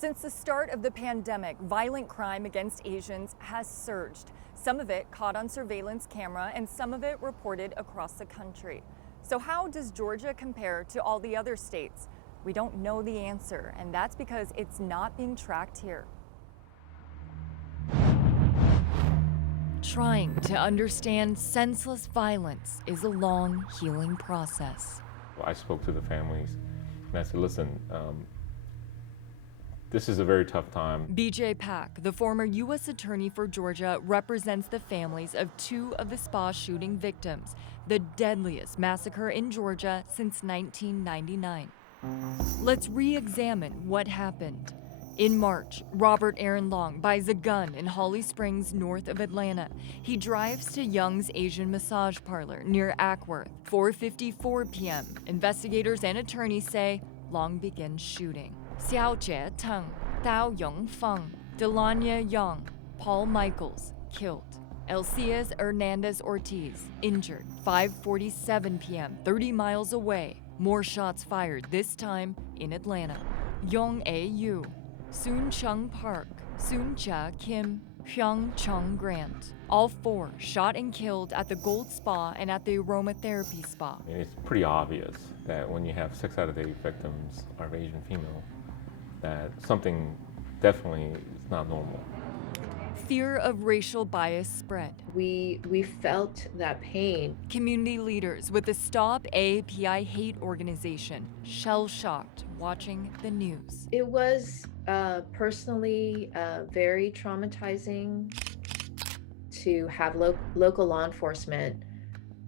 Since the start of the pandemic, violent crime against Asians has surged. Some of it caught on surveillance camera and some of it reported across the country. So how does Georgia compare to all the other states? We don't know the answer, and that's because it's not being tracked here. Trying to understand senseless violence is a long healing process. I spoke to the families and I said, listen, this is a very tough time. BJ Pack, the former U.S. Attorney for Georgia, represents the families of two of the spa shooting victims, the deadliest massacre in Georgia since 1999. Let's re-examine what happened. In March, Robert Aaron Long buys a gun in Holly Springs, north of Atlanta. He drives to Young's Asian massage parlor near Ackworth. 4:54 p.m., investigators and attorneys say Long begins shooting. Xiao Jie Teng, Thao Yong Feng, Delania Young, Paul Michaels, killed. Elcias Hernandez Ortiz, injured. 5:47 p.m., 30 miles away. More shots fired, this time in Atlanta. Yong A. Yu, Soon Chung Park, Soon Cha Kim, Hyung Chung Grant. All four shot and killed at the Gold Spa and at the aromatherapy spa. It's pretty obvious that when you have 6 out of 8 victims are Asian female, that something definitely is not normal. Fear of racial bias spread. We felt that pain. Community leaders with the Stop AAPI Hate organization, shell-shocked watching the news. It was personally very traumatizing to have local law enforcement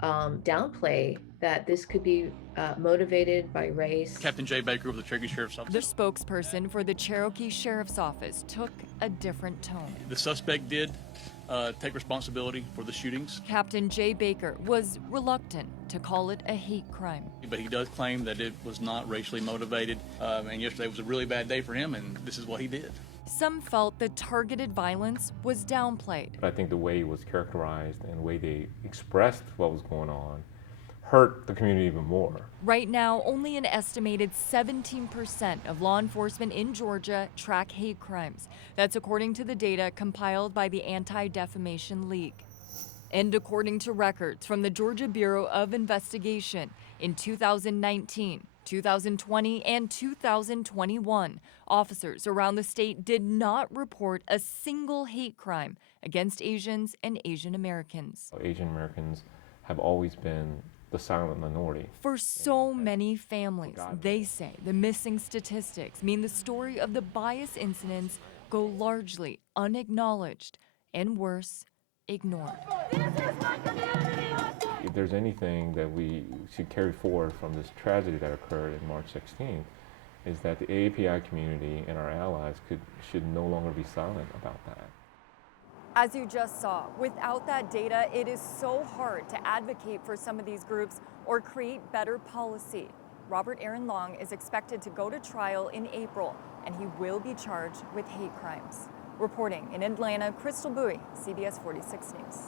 downplay that this could be motivated by race. Captain Jay Baker of the Cherokee Sheriff's Office. The spokesperson for the Cherokee Sheriff's Office took a different tone. The suspect did take responsibility for the shootings. Captain Jay Baker was reluctant to call it a hate crime. But he does claim that it was not racially motivated, and yesterday was a really bad day for him, and this is what he did. Some felt the targeted violence was downplayed. But I think the way it was characterized and the way they expressed what was going on hurt the community even more. Right now, only an estimated 17% of law enforcement in Georgia track hate crimes. That's according to the data compiled by the Anti-Defamation League. And according to records from the Georgia Bureau of Investigation, in 2019, 2020, and 2021, officers around the state did not report a single hate crime against Asians and Asian Americans. Asian Americans have always been the silent minority. For so many families, they say the missing statistics mean the story of the bias incidents go largely unacknowledged and worse, ignored. If there's anything that we should carry forward from this tragedy that occurred in March 16th, is that the AAPI community and our allies should no longer be silent about that. As you just saw, without that data, it is so hard to advocate for some of these groups or create better policy. Robert Aaron Long is expected to go to trial in April, and he will be charged with hate crimes. Reporting in Atlanta, Crystal Bowie, CBS 46 News.